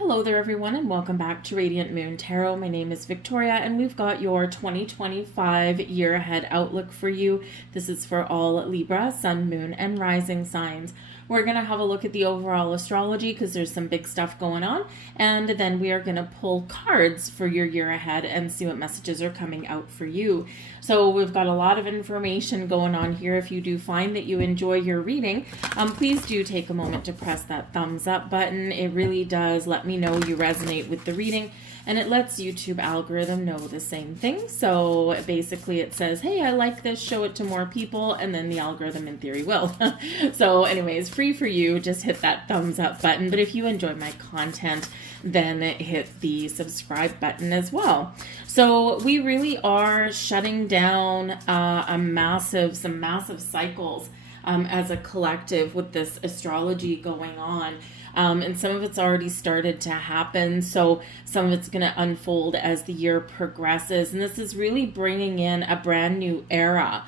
Hello there, everyone, and welcome back to Radiant Moon Tarot. My name is Victoria, and we've got your 2025 year ahead outlook for you. This is for all Libra, Sun, Moon, and Rising signs. We're going to have a look at the overall astrology because there's some big stuff going on, and then we are going to pull cards for your year ahead and see what messages are coming out for you. So we've got a lot of information going on here. If you do find that you enjoy your reading, please do take a moment to press that thumbs up button. It really does let me know you resonate with the reading, and it lets YouTube algorithm know the same thing. So basically it says, hey, I like this, show it to more people, and then the algorithm in theory will. So anyways, free for you, just hit that thumbs up button. But if you enjoy my content, then hit the subscribe button as well. So we really are shutting down some massive cycles as a collective with this astrology going on. And some of it's already started to happen. So some of it's going to unfold as the year progresses. And this is really bringing in a brand new era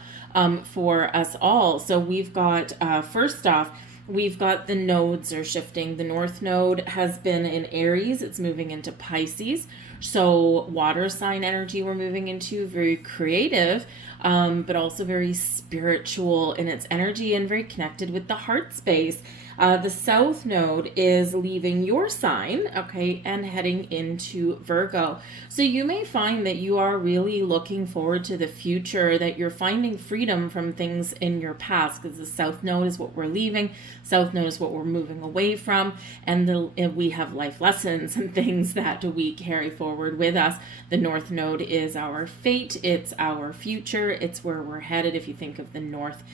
for us all. So we've got, first off, we've got the nodes are shifting. The North Node has been in Aries. It's moving into Pisces. So water sign energy we're moving into, very creative, but also very spiritual in its energy and very connected with the heart space. The South Node is leaving your sign, okay, and heading into Virgo. So you may find that you are really looking forward to the future, that you're finding freedom from things in your past, because the South Node is what we're leaving, South Node is what we're moving away from, and we have life lessons and things that we carry forward with us. The North Node is our fate, it's our future, it's where we're headed. If you think of the north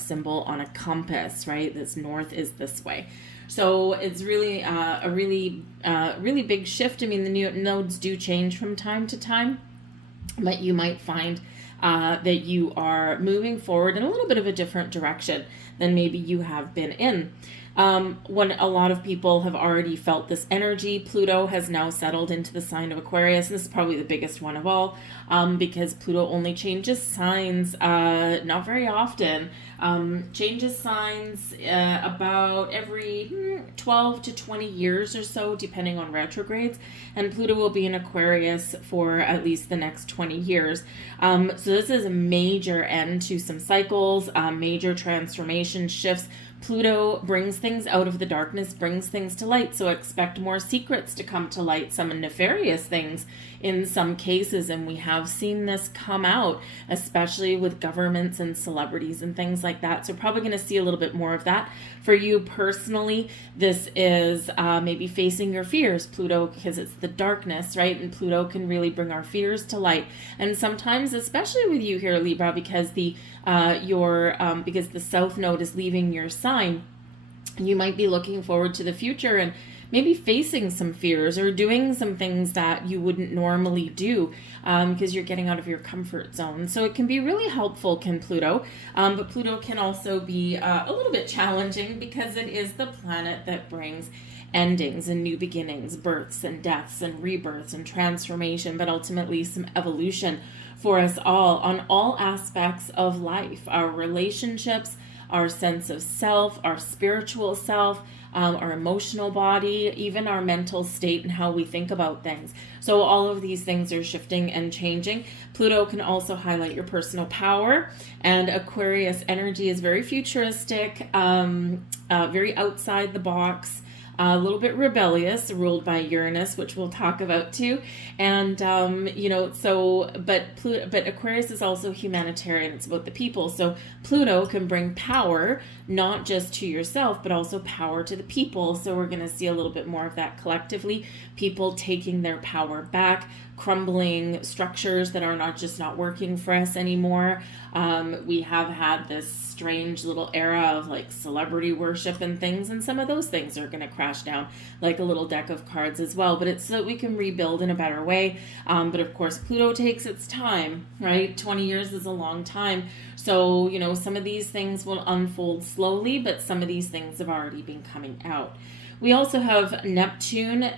symbol on a compass, right? This north is this way. So it's really a really big shift. I mean, the new nodes do change from time to time, but you might find that you are moving forward in a little bit of a different direction than maybe you have been in. When a lot of people have already felt this energy, Pluto has now settled into the sign of Aquarius. This is probably the biggest one of all, because Pluto only changes signs not very often. Changes signs about every 12 to 20 years or so, depending on retrogrades. And Pluto will be in Aquarius for at least the next 20 years. So this is a major end to some cycles, major transformation shifts. Pluto brings things out of the darkness, brings things to light. So expect more secrets to come to light, some nefarious things in some cases. And we have seen this come out, especially with governments and celebrities and things like that. So probably going to see a little bit more of that. For you personally, this is maybe facing your fears, Pluto, because it's the darkness, right? And Pluto can really bring our fears to light. And sometimes, especially with you here, Libra, because because the South Node is leaving your sign, you might be looking forward to the future and maybe facing some fears or doing some things that you wouldn't normally do because you're getting out of your comfort zone. So it can be really helpful, can Pluto, but Pluto can also be a little bit challenging because it is the planet that brings endings and new beginnings, births and deaths and rebirths and transformation, but ultimately some evolution for us all on all aspects of life, our relationships, our sense of self, our spiritual self, our emotional body, even our mental state and how we think about things. So all of these things are shifting and changing. Pluto can also highlight your personal power, and Aquarius energy is very futuristic, very outside the box, a little bit rebellious, ruled by Uranus, which we'll talk about too. And, but Aquarius is also humanitarian. It's about the people. So Pluto can bring power, not just to yourself, but also power to the people. So we're going to see a little bit more of that collectively. People taking their power back, crumbling structures that are not working for us anymore. We have had this strange little era of like celebrity worship and things, and some of those things are going to crash down like a little deck of cards as well, but it's so that we can rebuild in a better way. But of course Pluto takes its time, right? 20 years is a long time. So, some of these things will unfold slowly, but some of these things have already been coming out. We also have Neptune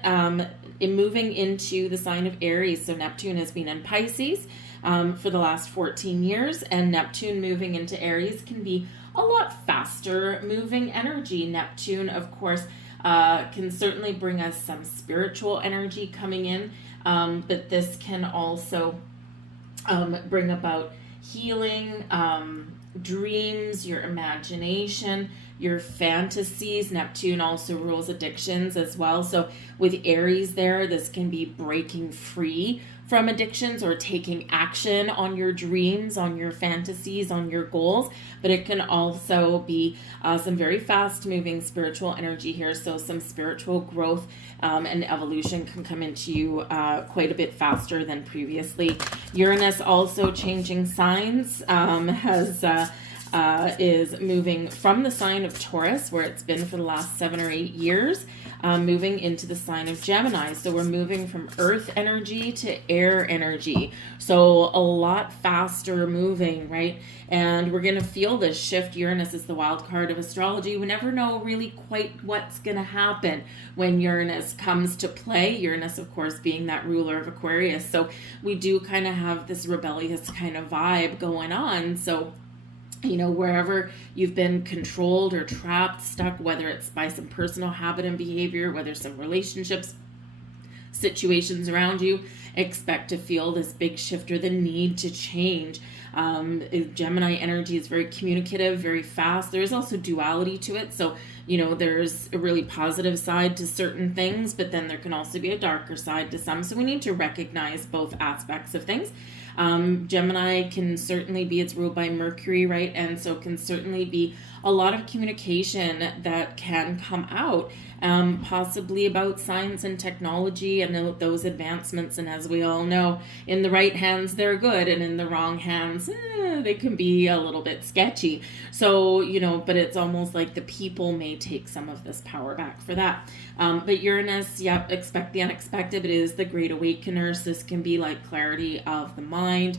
moving into the sign of Aries. So Neptune has been in Pisces for the last 14 years, and Neptune moving into Aries can be a lot faster moving energy. Neptune, of course, can certainly bring us some spiritual energy coming in, but this can also bring about healing, dreams, your imagination, your fantasies. Neptune also rules addictions as well. So with Aries there, this can be breaking free from addictions or taking action on your dreams, on your fantasies, on your goals. But it can also be some very fast moving spiritual energy here. So some spiritual growth and evolution can come into you quite a bit faster than previously. Uranus also changing signs, is moving from the sign of Taurus, where it's been for the last 7 or 8 years, moving into the sign of Gemini. So we're moving from earth energy to air energy. So a lot faster moving, right? And we're going to feel this shift. Uranus is the wild card of astrology. We never know really quite what's going to happen when Uranus comes to play. Uranus, of course, being that ruler of Aquarius. So we do kind of have this rebellious kind of vibe going on. So wherever you've been controlled or trapped, stuck, whether it's by some personal habit and behavior, whether some relationships, situations around you, expect to feel this big shift or the need to change. Gemini energy is very communicative, very fast. There's also duality to it. So, there's a really positive side to certain things, but then there can also be a darker side to some. So we need to recognize both aspects of things. Gemini can certainly be, it's ruled by Mercury, right? And so can certainly be a lot of communication that can come out, possibly about science and technology and those advancements. And as we all know, in the right hands, they're good, and in the wrong hands, they can be a little bit sketchy. So, but it's almost like the people may take some of this power back for that. But Uranus, expect the unexpected. It is the great awakener. So this can be like clarity of the mind,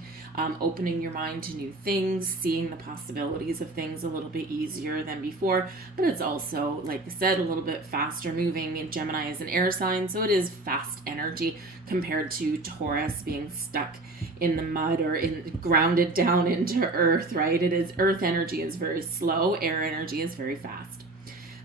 opening your mind to new things, seeing the possibilities of things a little bit easier than before. But it's also, like I said, a little bit faster moving. And Gemini is an air sign, so it is fast energy compared to Taurus being stuck in the mud or grounded down into earth, right? Earth energy is very slow, air energy is very fast.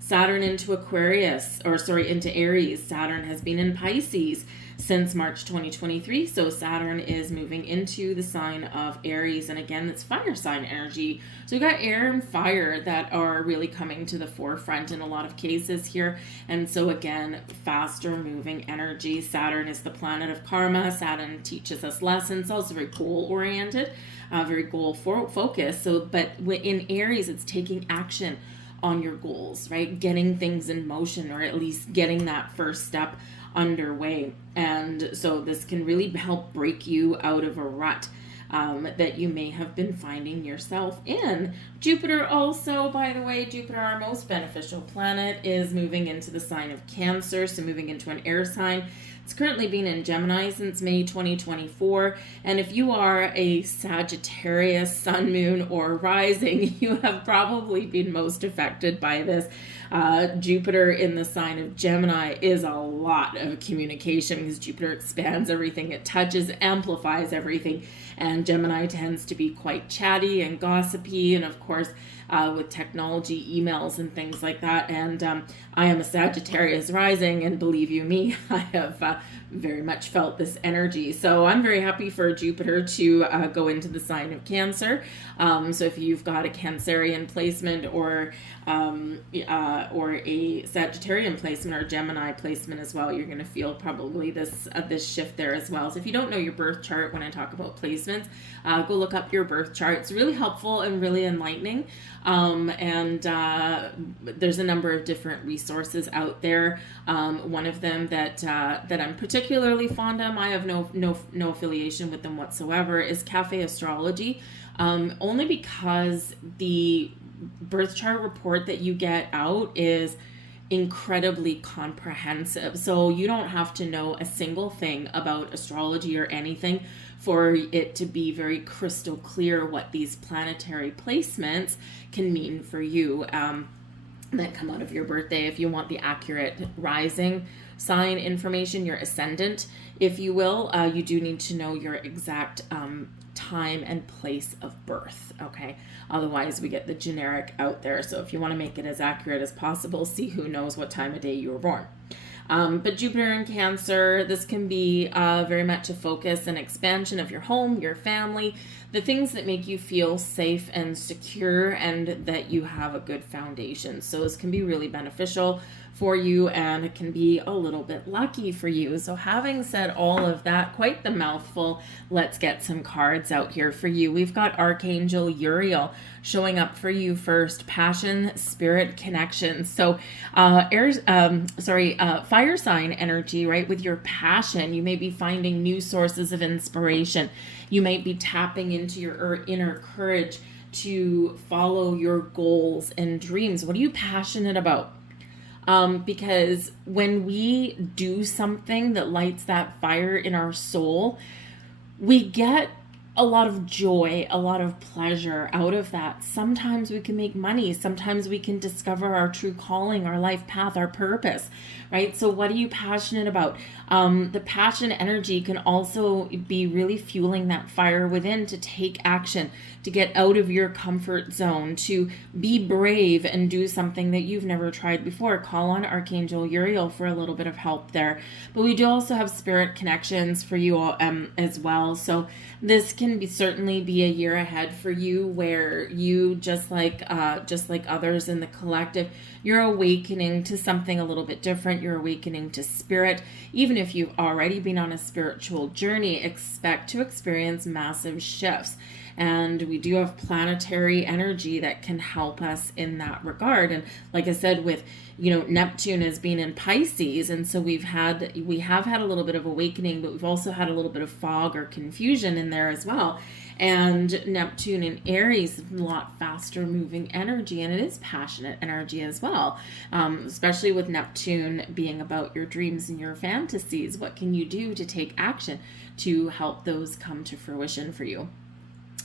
Saturn into into Aries. Saturn has been in Pisces since March 2023. So Saturn is moving into the sign of Aries. And again, it's fire sign energy. So we've got air and fire that are really coming to the forefront in a lot of cases here. And so again, faster moving energy. Saturn is the planet of karma. Saturn teaches us lessons. Also very goal oriented, very goal focused. So, but in Aries, it's taking action on your goals, right? Getting things in motion, or at least getting that first step underway. And so this can really help break you out of a rut that you may have been finding yourself in. Jupiter also, by the way, Jupiter, our most beneficial planet, is moving into the sign of Cancer, so moving into an air sign. It's currently been in Gemini since May 2024. And if you are a Sagittarius, sun, moon, or rising, you have probably been most affected by this. Jupiter in the sign of Gemini is a lot of communication because Jupiter expands everything it touches, amplifies everything. And Gemini tends to be quite chatty and gossipy, and of course, with technology, emails, and things like that. And I am a Sagittarius rising, and believe you me, I have very much felt this energy. So I'm very happy for Jupiter to go into the sign of Cancer. So if you've got a Cancerian placement or a Sagittarian placement or Gemini placement as well, you're going to feel probably this shift there as well. So if you don't know your birth chart, when I talk about placements, go look up your birth chart. It's really helpful and really enlightening. And there's a number of different resources out there. One of them that I'm particularly fond of, I have no affiliation with them whatsoever, is Cafe Astrology. Only because the birth chart report that you get out is incredibly comprehensive. So you don't have to know a single thing about astrology or anything for it to be very crystal clear what these planetary placements can mean for you. that come out of your birthday. If you want the accurate rising sign information, your ascendant, if you will, you do need to know your exact time and place of birth, okay? Otherwise, we get the generic out there. So if you want to make it as accurate as possible, see who knows what time of day you were born. But Jupiter in Cancer, this can be very much a focus and expansion of your home, your family, the things that make you feel safe and secure and that you have a good foundation. So this can be really beneficial for you, and it can be a little bit lucky for you. So having said all of that, quite the mouthful, let's get some cards out here for you. We've got Archangel Uriel showing up for you first. Passion, spirit, connection. So fire sign energy, right? With your passion, you may be finding new sources of inspiration. You might be tapping into your inner courage to follow your goals and dreams. What are you passionate about? Because when we do something that lights that fire in our soul, we get a lot of joy, a lot of pleasure out of that. Sometimes we can make money. Sometimes we can discover our true calling, our life path, our purpose, right? So what are you passionate about? The passion energy can also be really fueling that fire within to take action, to get out of your comfort zone, to be brave and do something that you've never tried before. Call on Archangel Uriel for a little bit of help there. But we do also have spirit connections for you all, as well. So this can certainly be a year ahead for you where you, just like others in the collective, you're awakening to something a little bit different. You're awakening to spirit. Even if you've already been on a spiritual journey, expect to experience massive shifts. And we do have planetary energy that can help us in that regard. And like I said, with Neptune as being in Pisces, and so we have had a little bit of awakening, but we've also had a little bit of fog or confusion in there as well. And Neptune in Aries is a lot faster moving energy, and it is passionate energy as well, especially with Neptune being about your dreams and your fantasies. What can you do to take action to help those come to fruition for you?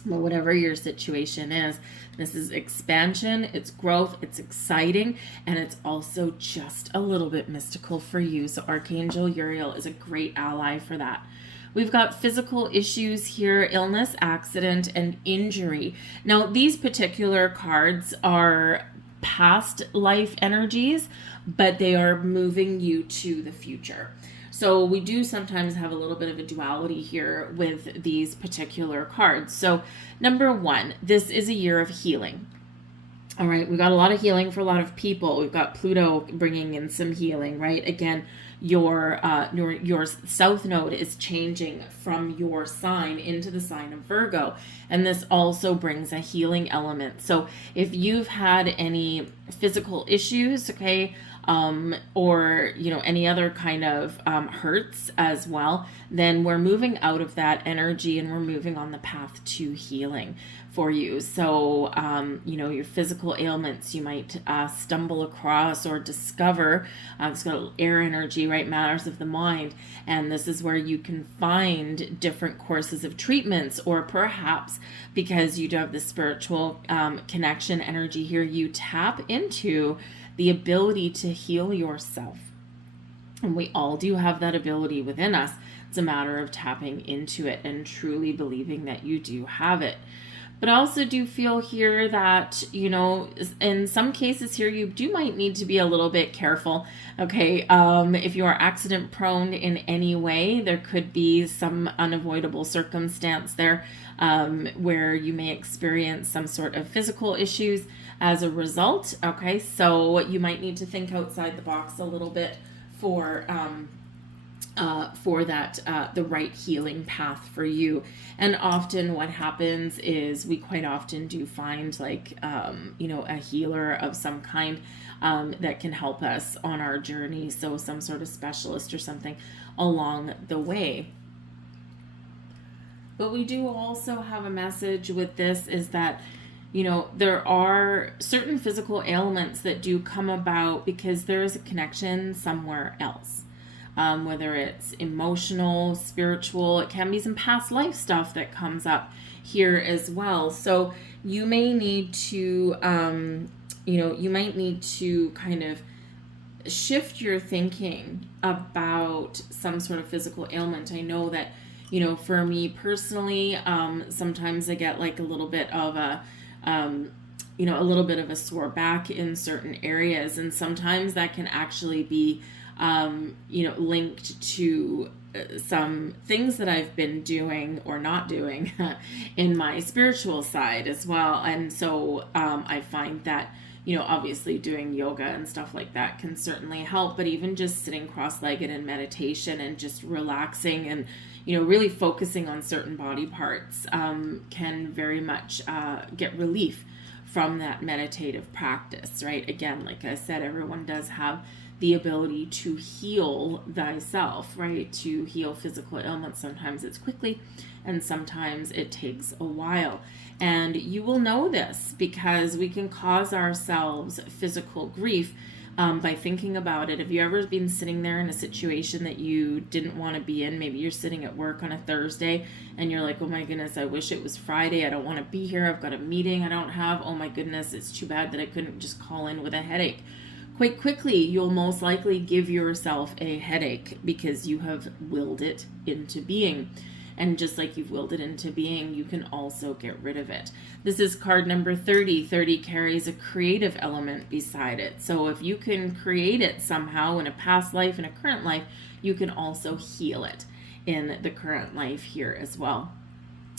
But whatever your situation is, this is expansion, it's growth, it's exciting, and it's also just a little bit mystical for you. So Archangel Uriel is a great ally for that. We've got physical issues here, illness, accident, and injury. Now, these particular cards are past life energies, but they are moving you to the future. So we do sometimes have a little bit of a duality here with these particular cards. So number one, this is a year of healing. All right, we got a lot of healing for a lot of people. We've got Pluto bringing in some healing, right? Again, your south node is changing from your sign into the sign of Virgo, and this also brings a healing element. So if you've had any physical issues, okay, or any other kind of hurts as well, then we're moving out of that energy and we're moving on the path to healing for you. So your physical ailments you might stumble across or discover. It's got air energy, right? Matters of the mind, and this is where you can find different courses of treatments, or perhaps because you do have the spiritual connection energy here, you tap into the ability to heal yourself. And we all do have that ability within us. It's a matter of tapping into it and truly believing that you do have it. But I also do feel here that, in some cases here, you might need to be a little bit careful. Okay. If you are accident prone in any way, there could be some unavoidable circumstance there, where you may experience some sort of physical issues as a result. Okay. So you might need to think outside the box a little bit for that, the right healing path for you. And often what happens is we quite often do find a healer of some kind that can help us on our journey. So some sort of specialist or something along the way. But we do also have a message with this, is that there are certain physical ailments that do come about because there is a connection somewhere else. Whether it's emotional, spiritual, it can be some past life stuff that comes up here as well. So you may need to, you might need to kind of shift your thinking about some sort of physical ailment. I know that, for me personally, sometimes I get like a little bit of a sore back in certain areas. And sometimes that can actually be, linked to some things that I've been doing or not doing in my spiritual side as well. And so I find that, obviously doing yoga and stuff like that can certainly help, but even just sitting cross-legged in meditation and just relaxing and, really focusing on certain body parts can very much get relief from that meditative practice, right? Again, like I said, everyone does have the ability to heal thyself, right? To heal physical ailments. Sometimes it's quickly and sometimes it takes a while. And you will know this because we can cause ourselves physical grief by thinking about it. Have you ever been sitting there in a situation that you didn't want to be in? Maybe you're sitting at work on a Thursday and you're like, oh my goodness, I wish it was Friday. I don't want to be here. I've got a meeting I don't have. Oh my goodness, it's too bad that I couldn't just call in with a headache. Quite quickly, you'll most likely give yourself a headache because you have willed it into being. And just like you've willed it into being, you can also get rid of it. This is card number 30. 30 carries a creative element beside it. So if you can create it somehow in a past life and a current life, you can also heal it in the current life here as well.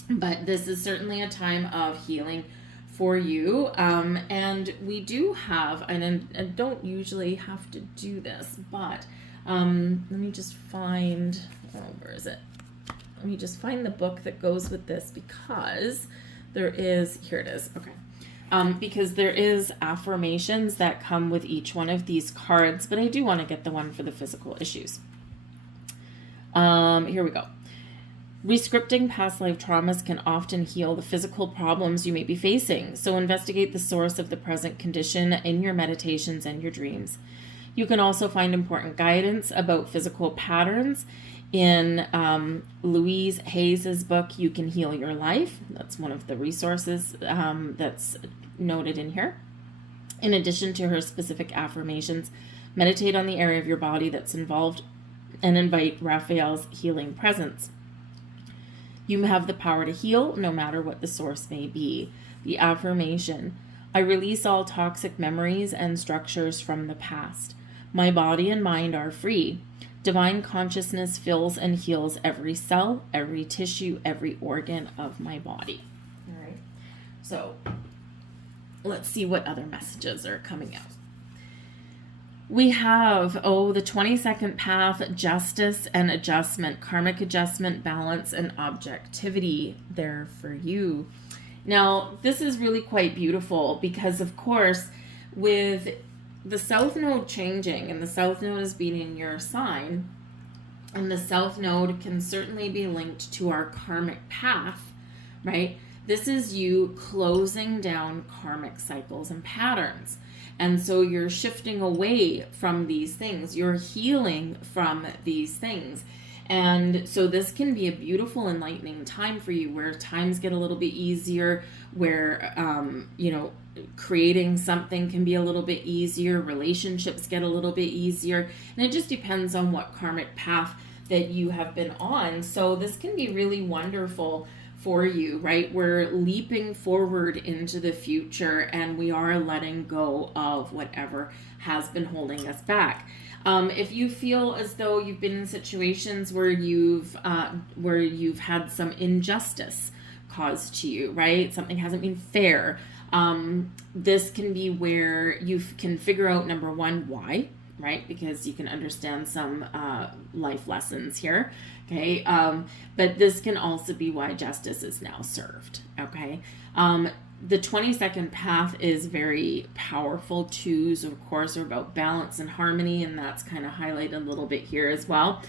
But this is certainly a time of healing for you. And we do have, and I don't usually have to do this, but let me just find, where is it? Let me just find the book that goes with this because there is, here it is, okay. Because there is affirmations that come with each one of these cards, but I do want to get the one for the physical issues. Here we go. Rescripting past life traumas can often heal the physical problems you may be facing, so investigate the source of the present condition in your meditations and your dreams. You can also find important guidance about physical patterns in Louise Hayes's book, You Can Heal Your Life. That's one of the resources that's noted in here. In addition to her specific affirmations, meditate on the area of your body that's involved and invite Raphael's healing presence. You have the power to heal no matter what the source may be. The affirmation: I release all toxic memories and structures from the past. My body and mind are free. Divine consciousness fills and heals every cell, every tissue, every organ of my body. All right. So let's see what other messages are coming out. We have, the 22nd path, justice and adjustment, karmic adjustment, balance, and objectivity there for you. Now, this is really quite beautiful because, of course, with the South Node changing, and the South Node is being in your sign, and the South Node can certainly be linked to our karmic path, right? This is you closing down karmic cycles and patterns. And so you're shifting away from these things. You're healing from these things. And so this can be a beautiful, enlightening time for you where times get a little bit easier, where, creating something can be a little bit easier, relationships get a little bit easier, and it just depends on what karmic path that you have been on. So this can be really wonderful for you, right? We're leaping forward into the future and we are letting go of whatever has been holding us back. If you feel as though you've been in situations where you've had some injustice caused to you, right? Something hasn't been fair. This can be where you can figure out, number one, why, right? Because you can understand some life lessons here, okay? But this can also be why justice is now served, okay? The 22nd path is very powerful. Twos, of course, are about balance and harmony, and that's kind of highlighted a little bit here as well.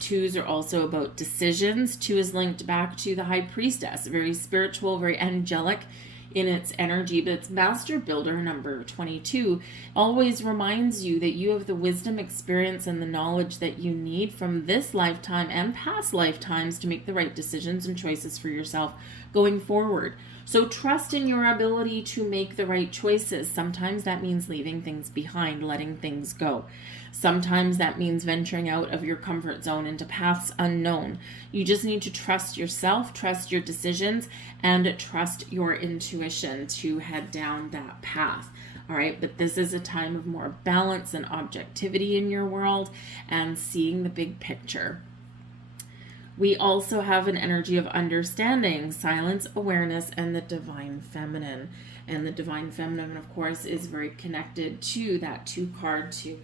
Twos are also about decisions. Two is linked back to the High Priestess, very spiritual, very angelic in its energy, but its master builder, number 22, always reminds you that you have the wisdom, experience, and the knowledge that you need from this lifetime and past lifetimes to make the right decisions and choices for yourself going forward. So trust in your ability to make the right choices. Sometimes that means leaving things behind, letting things go. Sometimes that means venturing out of your comfort zone into paths unknown. You just need to trust yourself, trust your decisions, and trust your intuition to head down that path. All right, but this is a time of more balance and objectivity in your world and seeing the big picture. We also have an energy of understanding, silence, awareness, and the divine feminine. And the divine feminine, of course, is very connected to that 2 card, to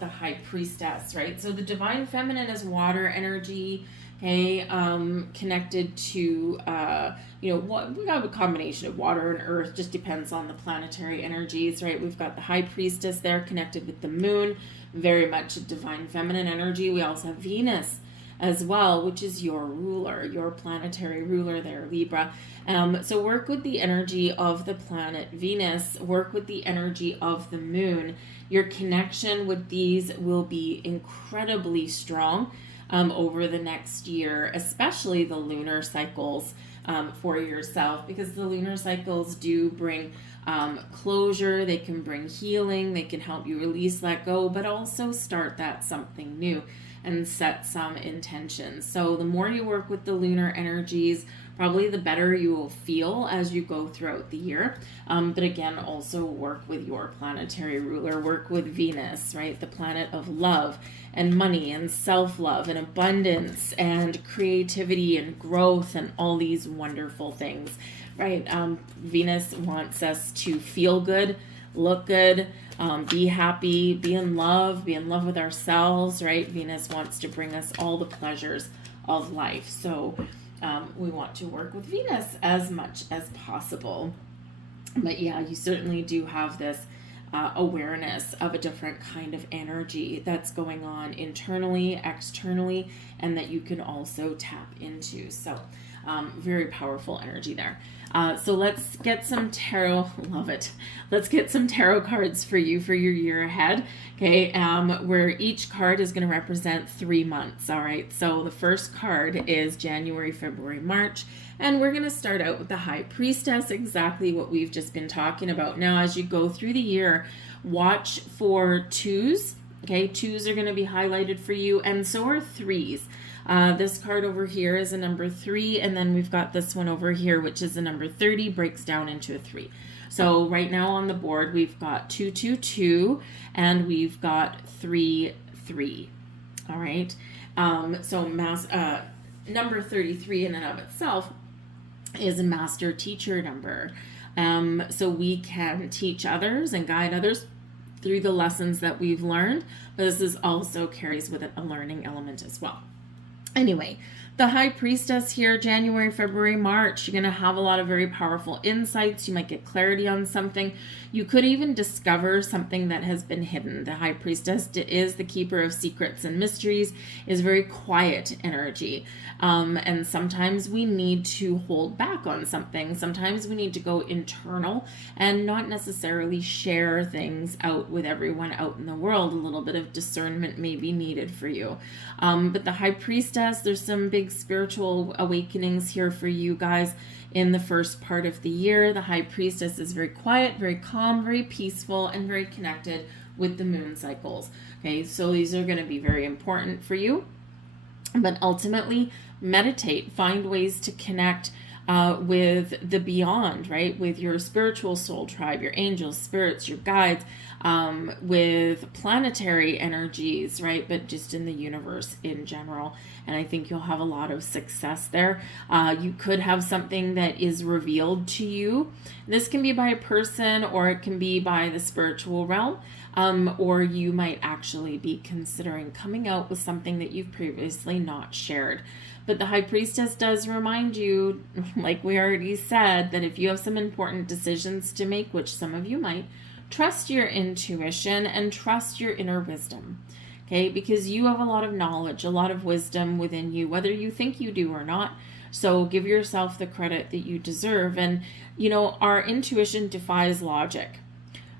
the high priestess, right? So the divine feminine is water energy, okay, connected to, what we have a combination of water and earth, just depends on the planetary energies, right? We've got the high priestess there connected with the moon, very much a divine feminine energy. We also have Venus as well, which is your ruler, your planetary ruler there, Libra. So work with the energy of the planet Venus, work with the energy of the moon. Your connection with these will be incredibly strong over the next year, especially the lunar cycles for yourself, because the lunar cycles do bring closure, they can bring healing, they can help you release, let go, but also start that something new and set some intentions. So the more you work with the lunar energies, probably the better you will feel as you go throughout the year. But again, also work with your planetary ruler, work with Venus, right? The planet of love and money and self-love and abundance and creativity and growth and all these wonderful things, right? Venus wants us to feel good, look good, be happy, be in love with ourselves, right? Venus wants to bring us all the pleasures of life. So we want to work with Venus as much as possible. But yeah, you certainly do have this awareness of a different kind of energy that's going on internally, externally, and that you can also tap into. So very powerful energy there. So let's get some tarot. Love it. Let's get some tarot cards for you for your year ahead. Okay. Where each card is going to represent 3 months. All right. So the first card is January, February, March. And we're going to start out with the High Priestess, exactly what we've just been talking about. Now, as you go through the year, watch for 2s. Okay. 2s are going to be highlighted for you. And so are 3s. This card over here is a number 3, and then we've got this one over here, which is a number 30, breaks down into a 3. So right now on the board, we've got 2, 2, 2, and we've got 3, 3. All right. So number 33 in and of itself is a master teacher number. So we can teach others and guide others through the lessons that we've learned, but this is also carries with it a learning element as well. Anyway, the High Priestess here, January, February, March, you're going to have a lot of very powerful insights. You might get clarity on something. You could even discover something that has been hidden. The High Priestess is the keeper of secrets and mysteries, is very quiet energy. And sometimes we need to hold back on something. Sometimes we need to go internal and not necessarily share things out with everyone out in the world. A little bit of discernment may be needed for you. But the High Priestess, there's some big spiritual awakenings here for you guys in the first part of the year. The High Priestess is very quiet, very calm, very peaceful, and very connected with the moon cycles. Okay, so these are going to be very important for you. But ultimately, meditate, find ways to connect with the beyond, right? With your spiritual soul tribe, your angels, spirits, your guides, with planetary energies, right? But just in the universe in general. And I think you'll have a lot of success there. You could have something that is revealed to you. This can be by a person, or it can be by the spiritual realm. Or you might actually be considering coming out with something that you've previously not shared. But the High Priestess does remind you, like we already said, that if you have some important decisions to make, which some of you might, trust your intuition and trust your inner wisdom. Okay, because you have a lot of knowledge, a lot of wisdom within you, whether you think you do or not. So give yourself the credit that you deserve. And, you know, our intuition defies logic.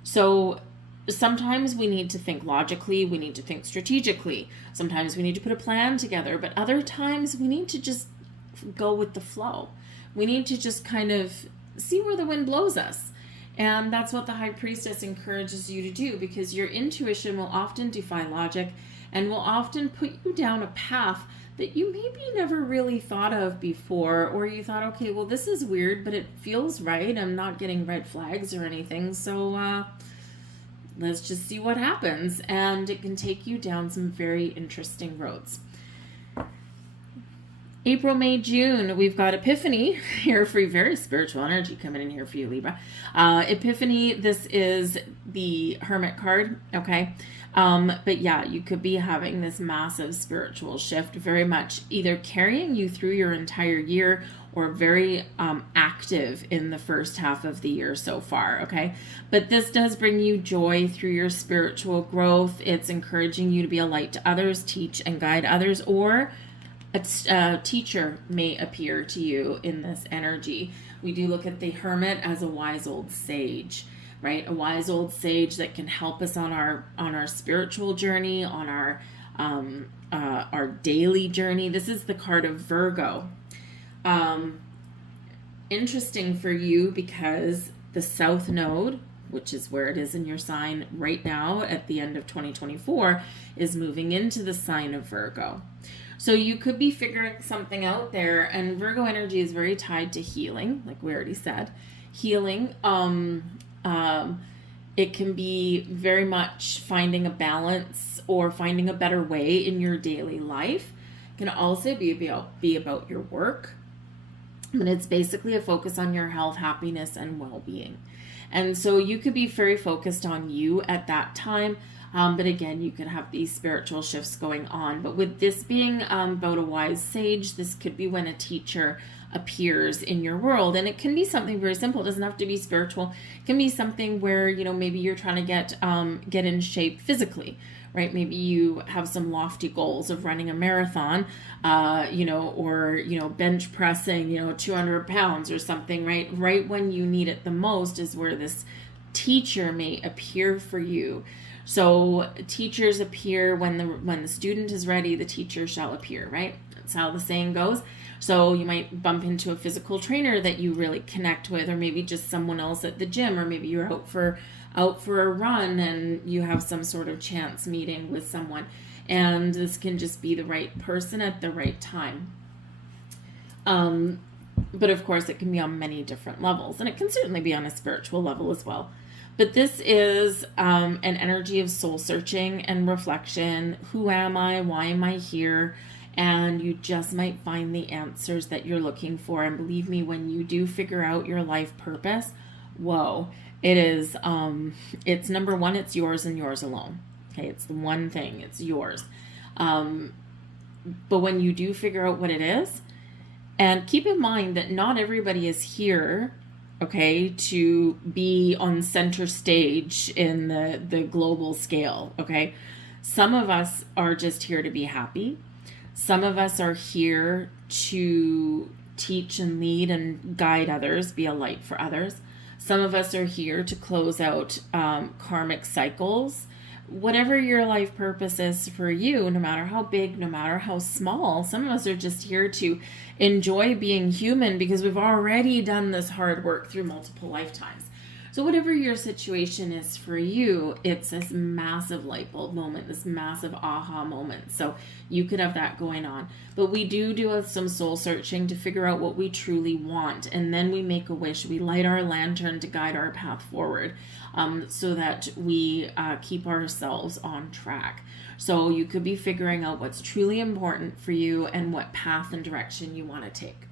So sometimes we need to think logically, we need to think strategically. Sometimes we need to put a plan together, but other times we need to just go with the flow. We need to just kind of see where the wind blows us. And that's what the High Priestess encourages you to do, because your intuition will often defy logic and will often put you down a path that you maybe never really thought of before, or you thought, okay, well, this is weird, but it feels right. I'm not getting red flags or anything. So let's just see what happens. And it can take you down some very interesting roads. April, May, June, we've got Epiphany here for you. Very spiritual energy coming in here for you, Libra. Epiphany, this is the Hermit card, okay? But yeah, you could be having this massive spiritual shift, very much either carrying you through your entire year or very active in the first half of the year so far, okay? But this does bring you joy through your spiritual growth. It's encouraging you to be a light to others, teach and guide others, or a teacher may appear to you in this energy. We do look at the Hermit as a wise old sage, right? A wise old sage that can help us on our spiritual journey, on our daily journey. This is the card of Virgo. Interesting for you because the South Node, which is where it is in your sign right now at the end of 2024, is moving into the sign of Virgo. So you could be figuring something out there, and Virgo energy is very tied to healing, like we already said. Healing, it can be very much finding a balance or finding a better way in your daily life. It can also be about your work, but it's basically a focus on your health, happiness, and well-being. And so you could be very focused on you at that time. But again, you could have these spiritual shifts going on. But with this being about a wise sage, this could be when a teacher appears in your world. And it can be something very simple. It doesn't have to be spiritual. It can be something where, maybe you're trying to get in shape physically, right? Maybe you have some lofty goals of running a marathon, or bench pressing, 200 pounds or something, right? Right when you need it the most is where this teacher may appear for you. So teachers appear when the student is ready, the teacher shall appear, right? That's how the saying goes. So you might bump into a physical trainer that you really connect with, or maybe just someone else at the gym, or maybe you're out for a run and you have some sort of chance meeting with someone. And this can just be the right person at the right time. But of course it can be on many different levels, and it can certainly be on a spiritual level as well. But this is an energy of soul searching and reflection. Who am I? Why am I here? And you just might find the answers that you're looking for. And believe me, when you do figure out your life purpose, whoa, it is, it's number one, it's yours and yours alone. Okay, it's the one thing, it's yours. But when you do figure out what it is, and keep in mind that not everybody is here, okay, to be on center stage in the global scale, okay? Some of us are just here to be happy. Some of us are here to teach and lead and guide others, be a light for others. Some of us are here to close out karmic cycles. Whatever your life purpose is for you, no matter how big, no matter how small, some of us are just here to enjoy being human because we've already done this hard work through multiple lifetimes. So whatever your situation is for you, it's this massive light bulb moment, this massive aha moment. So you could have that going on. But we do some soul searching to figure out what we truly want. And then we make a wish. We light our lantern to guide our path forward, so that we keep ourselves on track. So you could be figuring out what's truly important for you and what path and direction you want to take.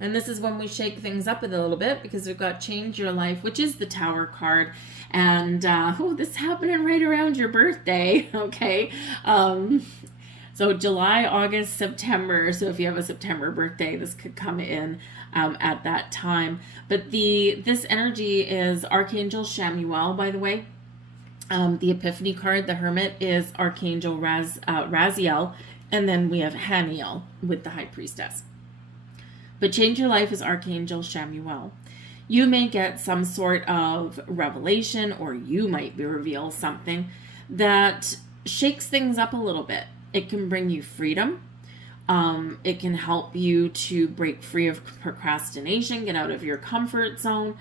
And this is when we shake things up a little bit, because we've got Change Your Life, which is the Tower card. And, this is happening right around your birthday, okay? So July, August, September. So if you have a September birthday, this could come in at that time. But this energy is Archangel Chamuel, by the way. The Epiphany card, the Hermit, is Archangel Raziel. And then we have Haniel with the High Priestess. But Change Your Life is Archangel Chamuel. You may get some sort of revelation, or you might be revealed something that shakes things up a little bit. It can bring you freedom, It can help you to break free of procrastination, get out of your comfort zone.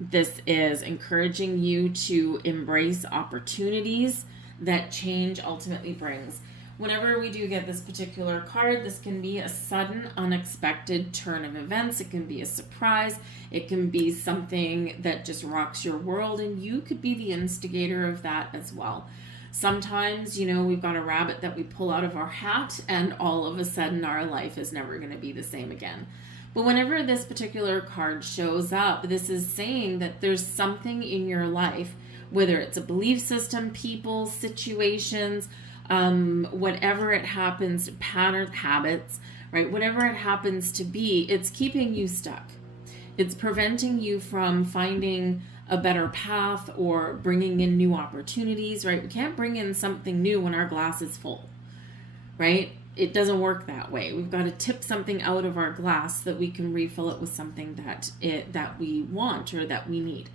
This is encouraging you to embrace opportunities that change ultimately brings. Whenever we do get this particular card, this can be a sudden, unexpected turn of events. It can be a surprise. It can be something that just rocks your world, and you could be the instigator of that as well. Sometimes, we've got a rabbit that we pull out of our hat, and all of a sudden our life is never going to be the same again. But whenever this particular card shows up, this is saying that there's something in your life, whether it's a belief system, people, situations, whatever it happens, pattern, habits, right? Whatever it happens to be, it's keeping you stuck. It's preventing you from finding a better path or bringing in new opportunities, right? We can't bring in something new when our glass is full, right? It doesn't work that way. We've got to tip something out of our glass so that we can refill it with something that we want or that we need.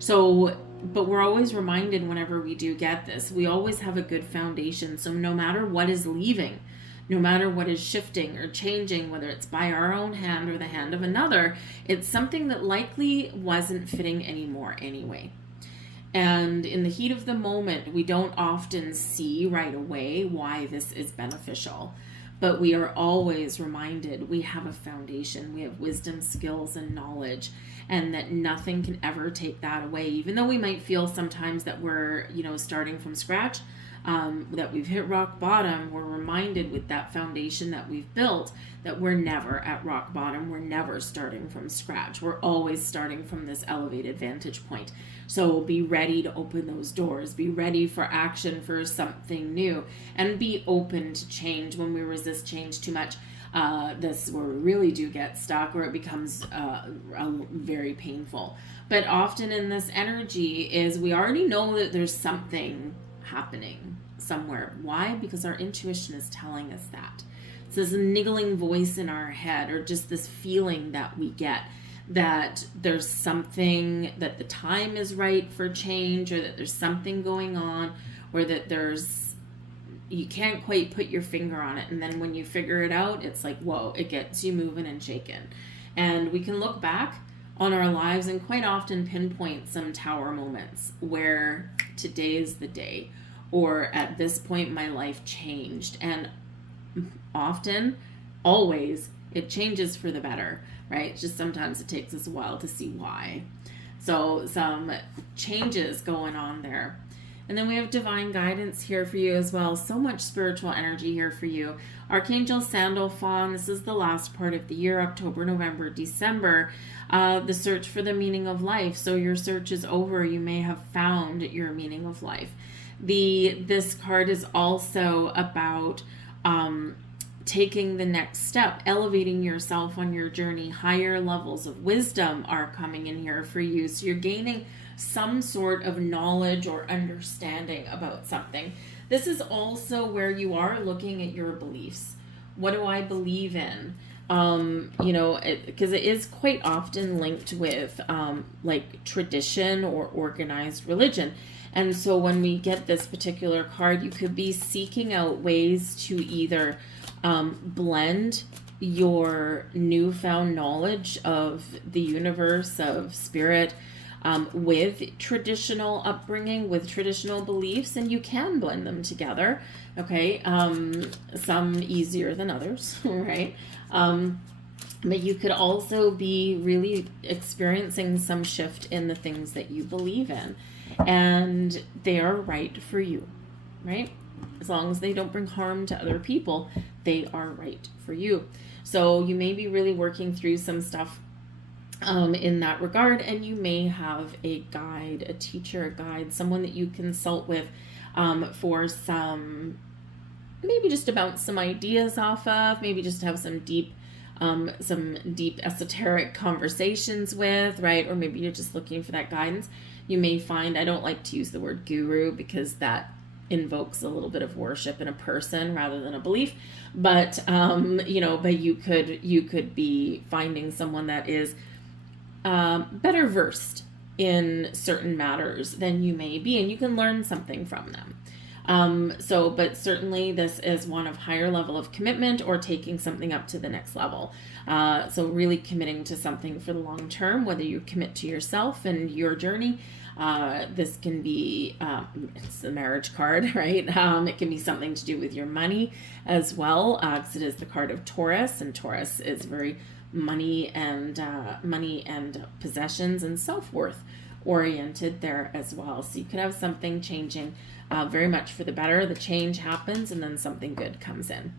So, but we're always reminded whenever we do get this, we always have a good foundation. So no matter what is leaving, no matter what is shifting or changing, whether it's by our own hand or the hand of another, it's something that likely wasn't fitting anymore anyway. And in the heat of the moment, we don't often see right away why this is beneficial. But we are always reminded we have a foundation, we have wisdom, skills, and knowledge, and that nothing can ever take that away. Even though we might feel sometimes that we're, starting from scratch, that we've hit rock bottom, we're reminded with that foundation that we've built that we're never at rock bottom. We're never starting from scratch. We're always starting from this elevated vantage point. So be ready to open those doors. Be ready for action, for something new, and be open to change. When we resist change too much, this is where we really do get stuck, or it becomes very painful. But often in this energy is we already know that there's something happening somewhere. Why? Because our intuition is telling us that. It's this niggling voice in our head, or just this feeling that we get that there's something, that the time is right for change, or that there's something going on, or that you can't quite put your finger on it. And then when you figure it out, it's like, whoa, it gets you moving and shaking. And we can look back on our lives and quite often pinpoint some tower moments where today is the day, or at this point my life changed. And often, always, it changes for the better, right? Just sometimes it takes us a while to see why. So some changes going on there. And then we have divine guidance here for you as well. So much spiritual energy here for you. Archangel Sandalphon, this is the last part of the year, October, November, December. The search for the meaning of life. So your search is over. You may have found your meaning of life. This card is also about taking the next step, elevating yourself on your journey. Higher levels of wisdom are coming in here for you. So you're gaining some sort of knowledge or understanding about something. This is also where you are looking at your beliefs. What do I believe in? Because it is quite often linked with like tradition or organized religion. And so when we get this particular card, you could be seeking out ways to either blend your newfound knowledge of the universe, of spirit, with traditional upbringing, with traditional beliefs, and you can blend them together, okay? Some easier than others, right? But you could also be really experiencing some shift in the things that you believe in, and they are right for you, right? As long as they don't bring harm to other people, they are right for you. So you may be really working through some stuff in that regard, and you may have a guide, a teacher, a guide, someone that you consult with for some, maybe just to bounce some ideas off of, maybe just to have some deep esoteric conversations with, right? Or maybe you're just looking for that guidance. You may find, I don't like to use the word guru because that invokes a little bit of worship in a person rather than a belief, but but you could be finding someone that is better versed in certain matters than you may be, and you can learn something from them. But certainly this is one of higher level of commitment or taking something up to the next level. So really committing to something for the long term, whether you commit to yourself and your journey. This can be, it's a marriage card, right? It can be something to do with your money as well, because it is the card of Taurus, and Taurus is very money and possessions and self-worth oriented there as well. So you could have something changing very much for the better. The change happens and then something good comes in.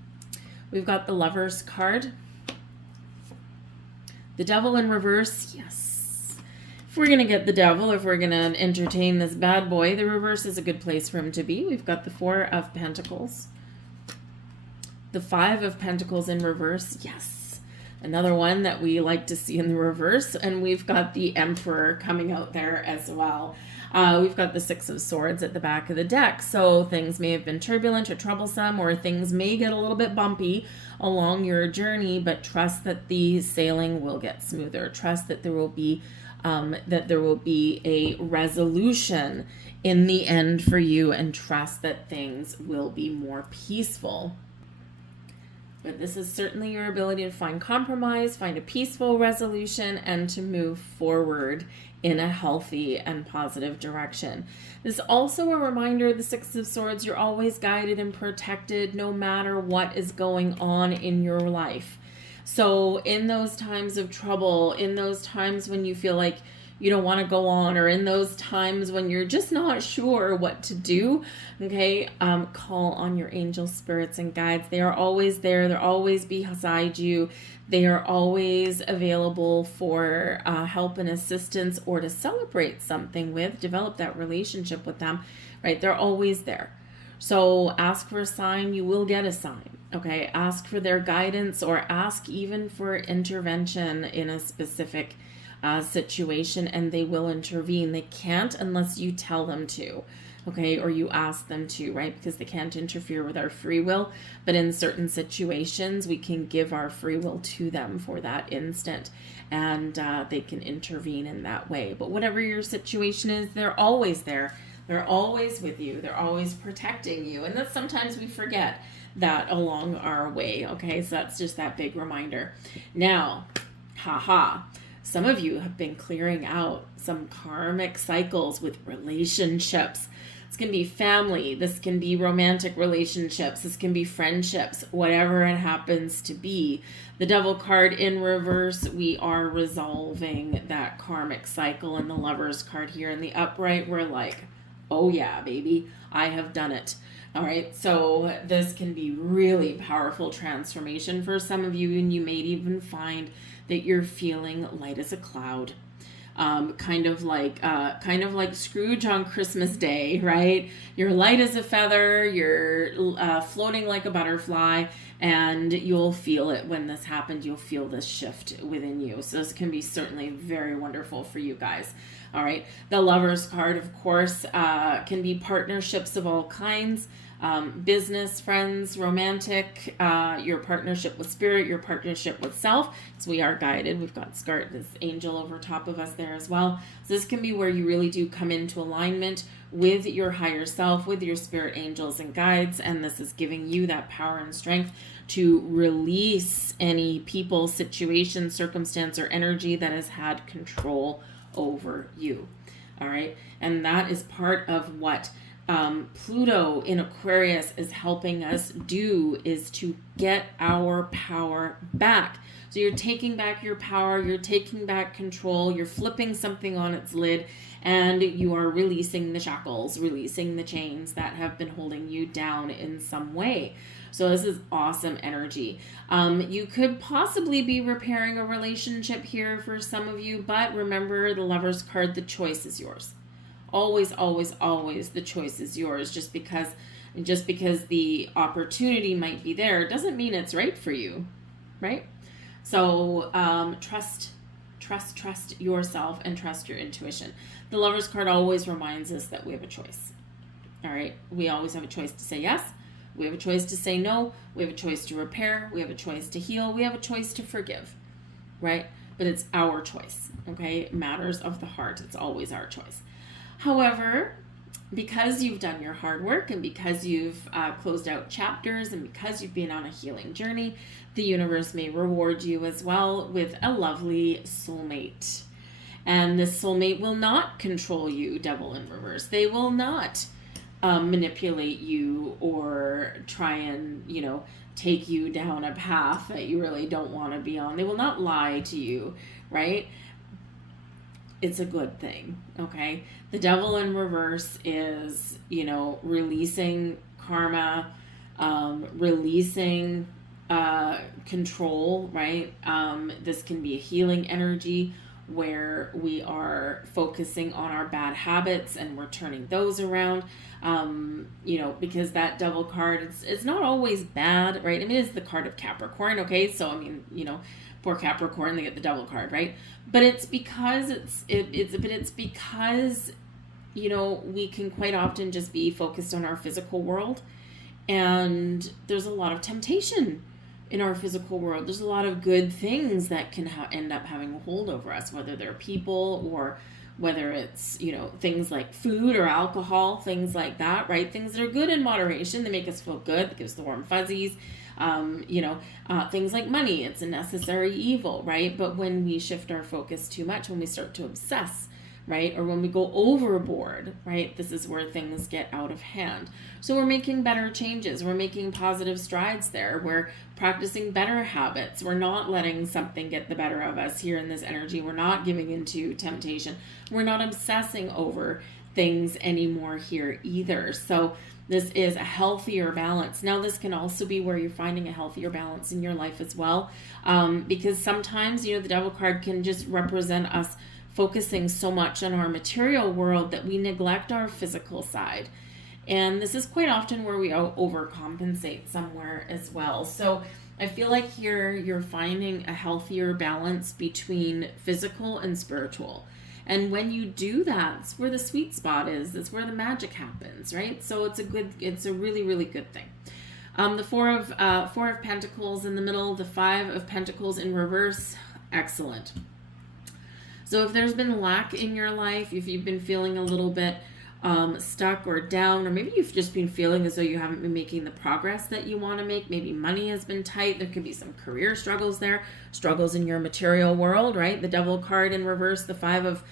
We've got the Lovers card. The Devil in reverse, yes. If we're going to get the Devil, if we're going to entertain this bad boy, the reverse is a good place for him to be. We've got the Four of Pentacles. The Five of Pentacles in reverse, yes. Another one that we like to see in the reverse. And we've got the Emperor coming out there as well. We've got the Six of Swords at the back of the deck. So things may have been turbulent or troublesome, or things may get a little bit bumpy along your journey, but trust that the sailing will get smoother. Trust that there will be a resolution in the end for you, and trust that things will be more peaceful. But this is certainly your ability to find compromise, find a peaceful resolution, and to move forward in a healthy and positive direction. This is also a reminder, the Six of Swords, you're always guided and protected no matter what is going on in your life. So in those times of trouble, in those times when you feel like you don't want to go on, or in those times when you're just not sure what to do, okay, call on your angel spirits and guides. They are always there. They're always beside you. They are always available for help and assistance, or to celebrate something with, develop that relationship with them, right? They're always there. So ask for a sign, you will get a sign, okay? Ask for their guidance, or ask even for intervention in a specific situation, and they will intervene. They can't unless you tell them to, okay, or you ask them to, right? Because they can't interfere with our free will, but in certain situations we can give our free will to them for that instant, and they can intervene in that way. But whatever your situation is, they're always there. They're always with you. They're always protecting you, and that sometimes we forget that along our way, okay? So that's just that big reminder. Now, some of you have been clearing out some karmic cycles with relationships. This can be family. This can be romantic relationships. This can be friendships, whatever it happens to be. The Devil card in reverse, we are resolving that karmic cycle. And the Lovers card here in the upright, we're like, oh yeah, baby, I have done it. All right, so this can be really powerful transformation for some of you, and you may even find that you're feeling light as a cloud, kind of like Scrooge on Christmas Day, right? You're light as a feather, you're floating like a butterfly, and you'll feel it when this happens. You'll feel this shift within you. So this can be certainly very wonderful for you guys. All right, the Lovers card, of course, can be partnerships of all kinds. Business, friends, romantic, your partnership with spirit, your partnership with self. So we are guided. We've got this angel over top of us there as well. So this can be where you really do come into alignment with your higher self, with your spirit angels and guides. And this is giving you that power and strength to release any people, situation, circumstance, or energy that has had control over you. All right. And that is part of what Pluto in Aquarius is helping us do, is to get our power back. So you're taking back your power, you're taking back control, you're flipping something on its lid, and you are releasing the shackles, releasing the chains that have been holding you down in some way. So this is awesome energy. You could possibly be repairing a relationship here for some of you, but remember the Lovers card, the choice is yours. Always, always, always the choice is yours. Just because the opportunity might be there doesn't mean it's right for you, right? So trust yourself and trust your intuition. The Lovers card always reminds us that we have a choice. All right, we always have a choice to say yes. We have a choice to say no. We have a choice to repair. We have a choice to heal. We have a choice to forgive, right? But it's our choice, okay? Matters of the heart. It's always our choice. However, because you've done your hard work and because you've closed out chapters and because you've been on a healing journey, the universe may reward you as well with a lovely soulmate. And this soulmate will not control you, devil in reverse. They will not manipulate you or try and, take you down a path that you really don't want to be on. They will not lie to you, right? It's a good thing, okay? The devil in reverse is, releasing karma, releasing control, right? This can be a healing energy where we are focusing on our bad habits and we're turning those around, because that devil card, it's not always bad, right? I mean, it's the card of Capricorn, okay? So, poor Capricorn, they get the devil card, right? But it's because it's because, we can quite often just be focused on our physical world, and there's a lot of temptation in our physical world. There's a lot of good things that can end up having a hold over us, whether they're people or whether it's, things like food or alcohol, things like that, right? Things that are good in moderation, they make us feel good, that gives the warm fuzzies. Things like money, it's a necessary evil, right? But when we shift our focus too much, when we start to obsess, right? Or when we go overboard, right? This is where things get out of hand. So we're making better changes. We're making positive strides there. We're practicing better habits. We're not letting something get the better of us here in this energy. We're not giving into temptation. We're not obsessing over things anymore here either. So this is a healthier balance. Now, this can also be where you're finding a healthier balance in your life as well. Because sometimes, the devil card can just represent us focusing so much on our material world that we neglect our physical side. And this is quite often where we overcompensate somewhere as well. So I feel like here you're finding a healthier balance between physical and spiritual. And when you do that, it's where the sweet spot is. It's where the magic happens, right? So it's a really, really good thing. The four of Pentacles in the middle, the Five of Pentacles in reverse, excellent. So if there's been lack in your life, if you've been feeling a little bit stuck or down, or maybe you've just been feeling as though you haven't been making the progress that you want to make, maybe money has been tight, there could be some career struggles there, struggles in your material world, right? The Devil card in reverse, the Five of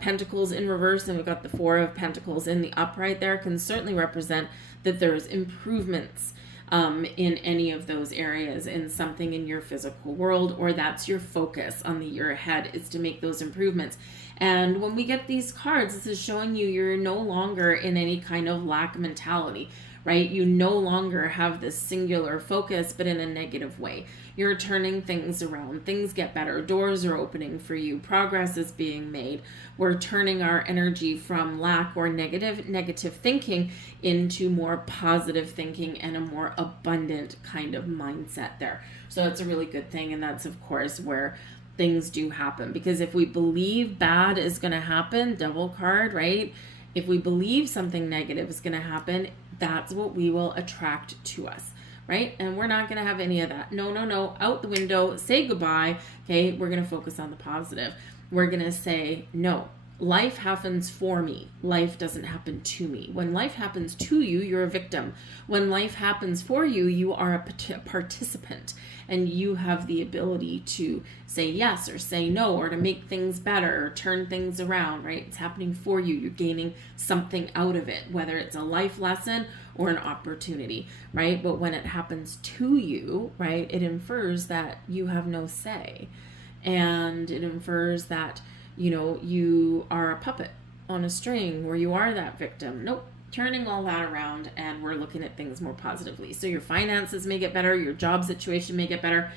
Pentacles in reverse, and we've got the Four of Pentacles in the upright there, can certainly represent that there's improvements in any of those areas in something in your physical world, or that's your focus on the year ahead, is to make those improvements. And when we get these cards, this is showing you you're no longer in any kind of lack mentality, right? You no longer have this singular focus, but in a negative way. You're turning things around. Things get better. Doors are opening for you. Progress is being made. We're turning our energy from lack or negative thinking into more positive thinking and a more abundant kind of mindset there. So it's a really good thing. And that's, of course, where things do happen. Because if we believe bad is going to happen, Devil card, right? If we believe something negative is going to happen, that's what we will attract to us, right? And we're not going to have any of that. No, out the window, say goodbye, okay? We're going to focus on the positive. We're going to say, no, life happens for me. Life doesn't happen to me. When life happens to you, you're a victim. When life happens for you, you are a participant, and you have the ability to say yes or say no, or to make things better or turn things around, right? It's happening for you. You're gaining something out of it, whether it's a life lesson or an opportunity, right? But when it happens to you, right, it infers that you have no say, and it infers that you are a puppet on a string where you are that victim. Nope. Turning all that around, and we're looking at things more positively. So your finances may get better, your job situation may get better,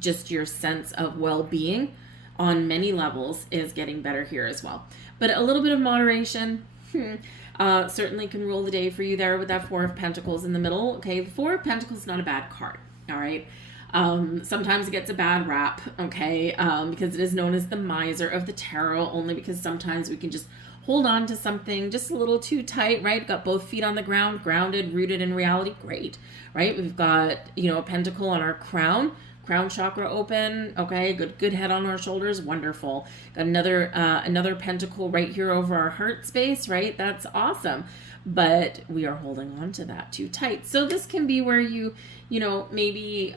just your sense of well-being on many levels is getting better here as well. But a little bit of moderation certainly can rule the day for you there with that Four of Pentacles in the middle. Okay, the Four of Pentacles is not a bad card, all right? Sometimes it gets a bad rap, okay, because it is known as the miser of the tarot, only because sometimes we can just hold on to something just a little too tight, right? Got both feet on the ground, grounded, rooted in reality, great, right? We've got, a pentacle on our crown, crown chakra open. Okay, good head on our shoulders. Wonderful. Got another pentacle right here over our heart space, right? That's awesome. But we are holding on to that too tight. So this can be where you maybe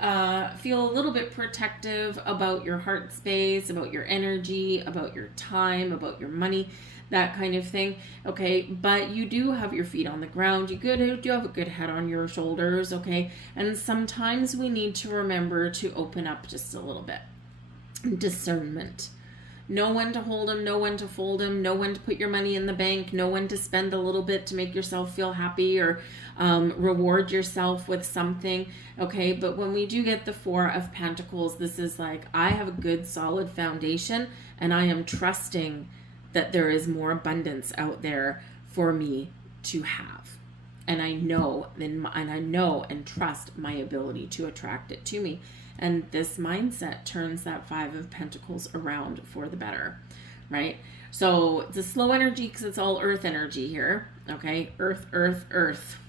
feel a little bit protective about your heart space, about your energy, about your time, about your money, that kind of thing. Okay, but you do have your feet on the ground. You do have a good head on your shoulders. Okay, and sometimes we need to remember to open up just a little bit. Discernment. Know when to hold them, know when to fold them, know when to put your money in the bank, know when to spend a little bit to make yourself feel happy or reward yourself with something. Okay, but when we do get the Four of Pentacles, this is like, I have a good solid foundation and I am trusting that there is more abundance out there for me to have. And I know and trust my ability to attract it to me. And this mindset turns that Five of Pentacles around for the better, right? So it's a slow energy because it's all earth energy here, okay? Earth.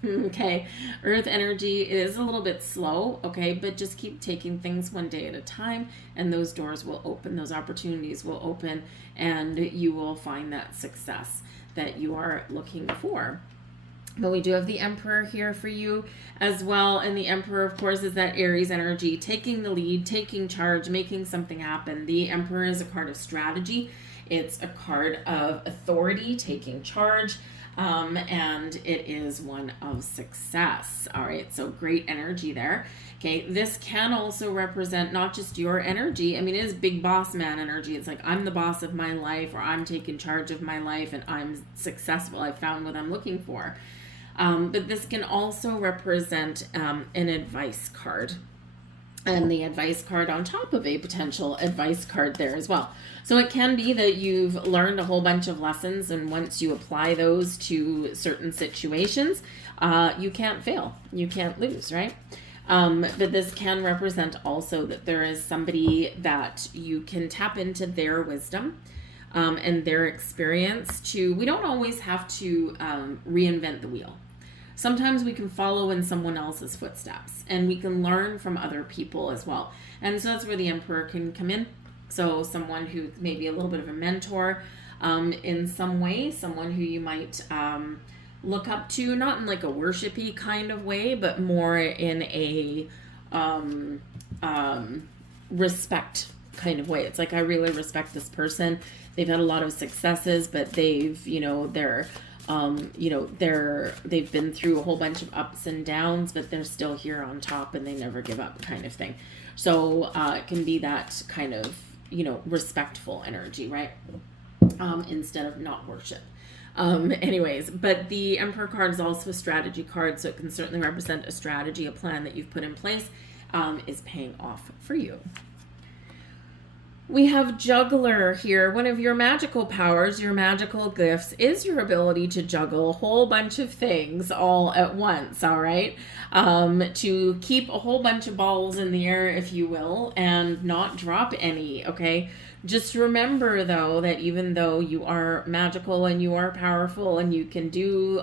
Okay? Earth energy is a little bit slow, okay? But just keep taking things one day at a time, and those doors will open, those opportunities will open, and you will find that success that you are looking for. But we do have the Emperor here for you as well. And the Emperor, of course, is that Aries energy, taking the lead, taking charge, making something happen. The Emperor is a card of strategy. It's a card of authority, taking charge. And it is one of success. All right, so great energy there. Okay, this can also represent not just your energy. I mean, it is big boss man energy. It's like, I'm the boss of my life, or I'm taking charge of my life, and I'm successful. I found what I'm looking for. But this can also represent an advice card, and the advice card on top of a potential advice card there as well. So it can be that you've learned a whole bunch of lessons, and once you apply those to certain situations, you can't fail. You can't lose, right? But this can represent also that there is somebody that you can tap into their wisdom and their experience to, we don't always have to reinvent the wheel. Sometimes we can follow in someone else's footsteps, and we can learn from other people as well. And so that's where the Emperor can come in. So someone who may be a little bit of a mentor in some way, someone who you might look up to, not in like a worshipy kind of way, but more in a respect kind of way. It's like, I really respect this person. They've had a lot of successes, but they've, they've been through a whole bunch of ups and downs, but they're still here on top and they never give up kind of thing. So it can be that kind of, respectful energy, right? Instead of not worship. Anyways, but the Emperor card is also a strategy card, so it can certainly represent a strategy, a plan that you've put in place is paying off for you. We have Juggler here. One of your magical powers, your magical gifts, is your ability to juggle a whole bunch of things all at once, all right? To keep a whole bunch of balls in the air, if you will, and not drop any, okay? Just remember, though, that even though you are magical and you are powerful and you can do,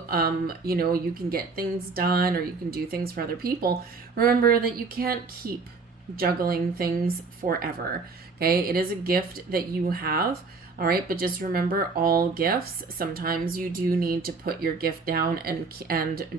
you can get things done or you can do things for other people, remember that you can't keep juggling things forever. Okay, it is a gift that you have, all right, but just remember, all gifts, sometimes you do need to put your gift down and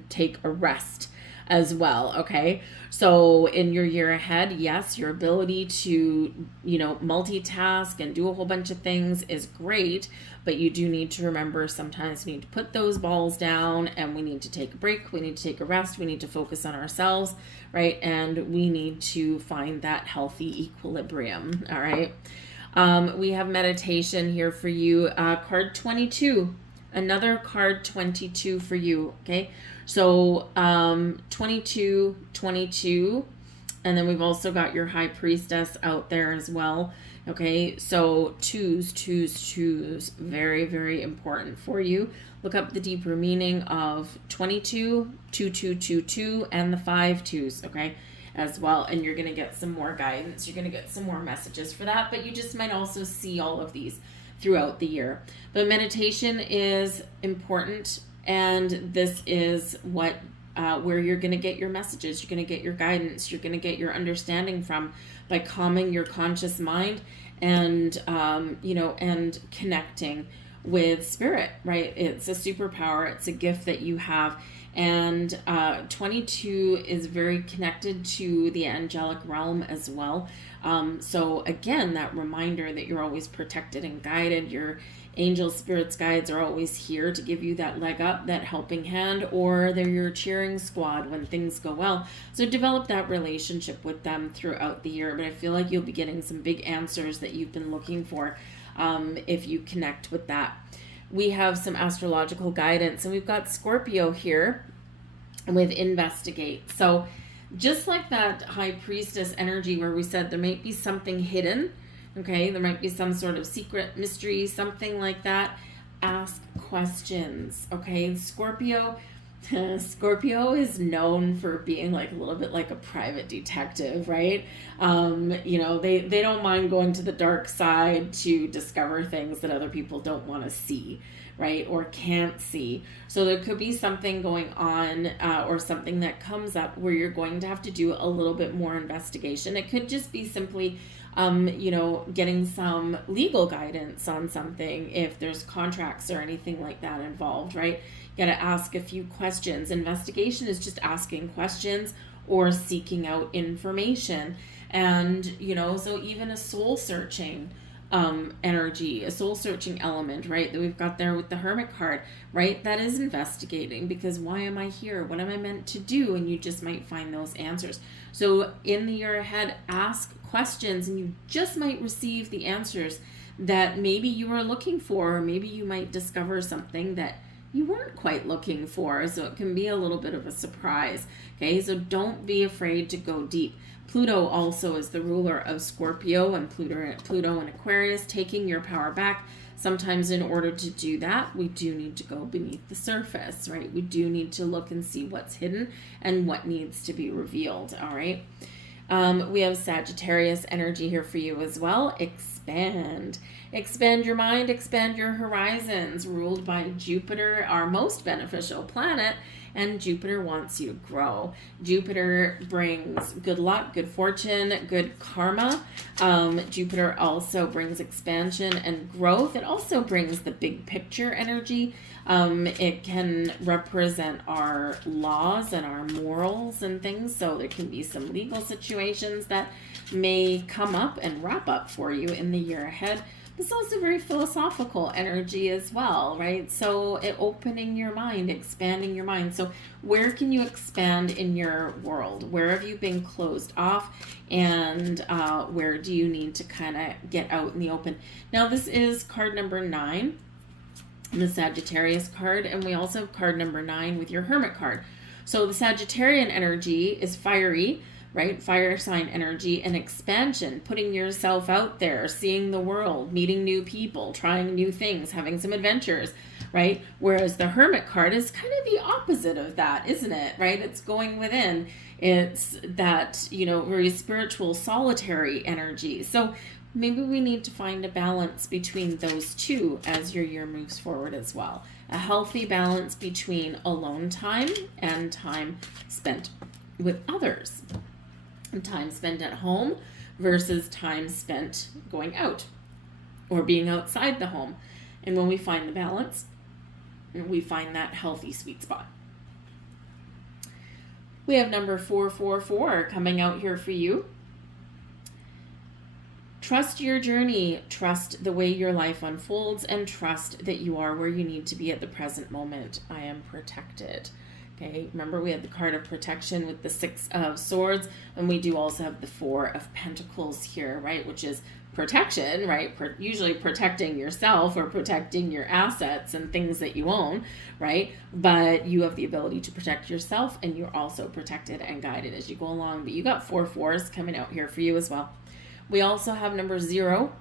take a rest as well, okay? So in your year ahead, yes, your ability to, multitask and do a whole bunch of things is great, but you do need to remember sometimes we need to put those balls down and we need to take a break, we need to take a rest, we need to focus on ourselves, right? And we need to find that healthy equilibrium, all right? We have meditation here for you, card 22, another card 22 for you, okay? So 22, and then we've also got your High Priestess out there as well. Okay, so twos, very, very important for you. Look up the deeper meaning of 22, 2222, and the 5 twos, okay, as well. And you're going to get some more guidance. You're going to get some more messages for that, but you just might also see all of these throughout the year. But meditation is important, and this is what where you're going to get your messages, you're going to get your guidance, you're going to get your understanding from by calming your conscious mind and, and connecting with spirit, right? It's a superpower. It's a gift that you have. And 22 is very connected to the angelic realm as well. So again, that reminder that you're always protected and guided. Your angel spirits guides are always here to give you that leg up, that helping hand, or they're your cheering squad when things go well. So develop that relationship with them throughout the year. But I feel like you'll be getting some big answers that you've been looking for if you connect with that. We have some astrological guidance, and we've got Scorpio here with investigate. So just like that high priestess energy where we said there might be something hidden, okay, there might be some sort of secret mystery, something like that. Ask questions, okay? Scorpio is known for being like a little bit like a private detective, right? They don't mind going to the dark side to discover things that other people don't want to see, right? Or can't see. So there could be something going on or something that comes up where you're going to have to do a little bit more investigation. It could just be simply getting some legal guidance on something if there's contracts or anything like that involved, right? You got to ask a few questions. Investigation is just asking questions or seeking out information. And, so even a soul searching energy, a soul searching element, right, that we've got there with the Hermit card, right? That is investigating, because why am I here? What am I meant to do? And you just might find those answers. So in the year ahead, ask questions and you just might receive the answers that maybe you were looking for, or maybe you might discover something that you weren't quite looking for. So it can be a little bit of a surprise. Okay, so don't be afraid to go deep. Pluto also is the ruler of Scorpio and Pluto in Aquarius, taking your power back. Sometimes in order to do that, we do need to go beneath the surface, right? We do need to look and see what's hidden and what needs to be revealed, all right? We have Sagittarius energy here for you as well. Expand your mind, expand your horizons, ruled by Jupiter, our most beneficial planet, and Jupiter wants you to grow. Jupiter brings good luck, good fortune, good karma. Jupiter also brings expansion and growth. It also brings the big picture energy. It can represent our laws and our morals and things. So there can be some legal situations that may come up and wrap up for you in the year ahead. It's also very philosophical energy as well, right? So opening your mind, expanding your mind. So where can you expand in your world? Where have you been closed off? And where do you need to kind of get out in the open? Now, this is card number 9, the Sagittarius card. And we also have card number 9 with your Hermit card. So the Sagittarian energy is fiery, right? Fire sign energy and expansion, putting yourself out there, seeing the world, meeting new people, trying new things, having some adventures, right? Whereas the Hermit card is kind of the opposite of that, isn't it? Right? It's going within. It's that, very spiritual, solitary energy. So maybe we need to find a balance between those two as your year moves forward as well. A healthy balance between alone time and time spent with others. And time spent at home versus time spent going out or being outside the home. And when we find the balance, we find that healthy sweet spot. We have number 444 coming out here for you. Trust your journey, trust the way your life unfolds, and trust that you are where you need to be at the present moment. I am protected. Okay, remember we had the card of protection with the 6 of Swords, and we do also have the 4 of Pentacles here, right? Which is protection, right? Usually protecting yourself or protecting your assets and things that you own, right? But you have the ability to protect yourself, and you're also protected and guided as you go along. But you got 4 4s coming out here for you as well. We also have number 0.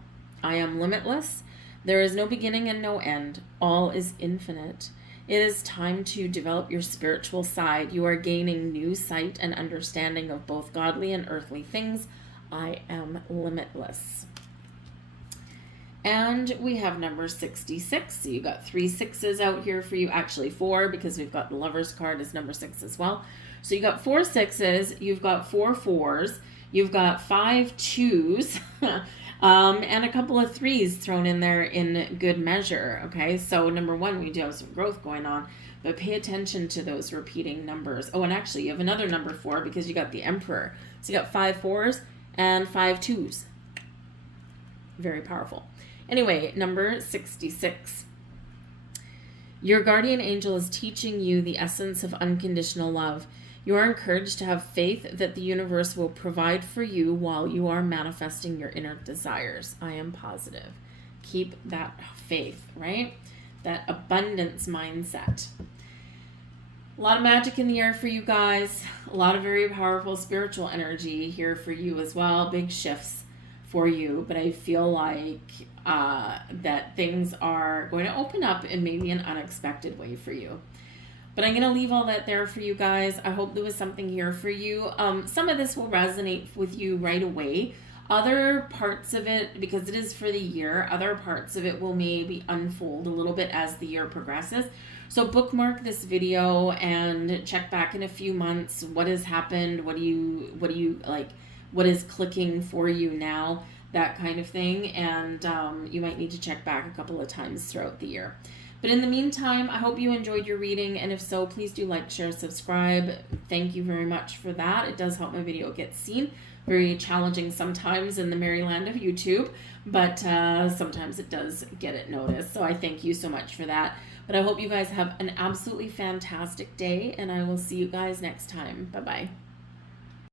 I am limitless. There is no beginning and no end. All is infinite. It is time to develop your spiritual side. You are gaining new sight and understanding of both godly and earthly things. I am limitless. And we have number 66. So you got 3 6s out here for you. Actually 4, because we've got the Lover's card as number 6 as well. So you got 4 6s, you've got 4 4s, you've got 5 2s, and a couple of 3s thrown in there in good measure. Okay, so number 1, we do have some growth going on, but pay attention to those repeating numbers. Oh, and actually you have another number 4 because you got the Emperor. So you got 5 4s and 5 2s. Very powerful. Anyway, number 66. Your guardian angel is teaching you the essence of unconditional love. You are encouraged to have faith that the universe will provide for you while you are manifesting your inner desires. I am positive. Keep that faith, right? That abundance mindset. A lot of magic in the air for you guys. A lot of very powerful spiritual energy here for you as well. Big shifts for you, but I feel like that things are going to open up in maybe an unexpected way for you. But I'm going to leave all that there for you guys. I hope there was something here for you. Some of this will resonate with you right away. Other parts of it, because it is for the year, other parts of it will maybe unfold a little bit as the year progresses. So bookmark this video and check back in a few months. What has happened? What do you like? What is clicking for you now? That kind of thing. And you might need to check back a couple of times throughout the year. But in the meantime, I hope you enjoyed your reading. And if so, please do like, share, subscribe. Thank you very much for that. It does help my video get seen. Very challenging sometimes in the merry land of YouTube, but sometimes it does get it noticed. So I thank you so much for that. But I hope you guys have an absolutely fantastic day, and I will see you guys next time. Bye-bye.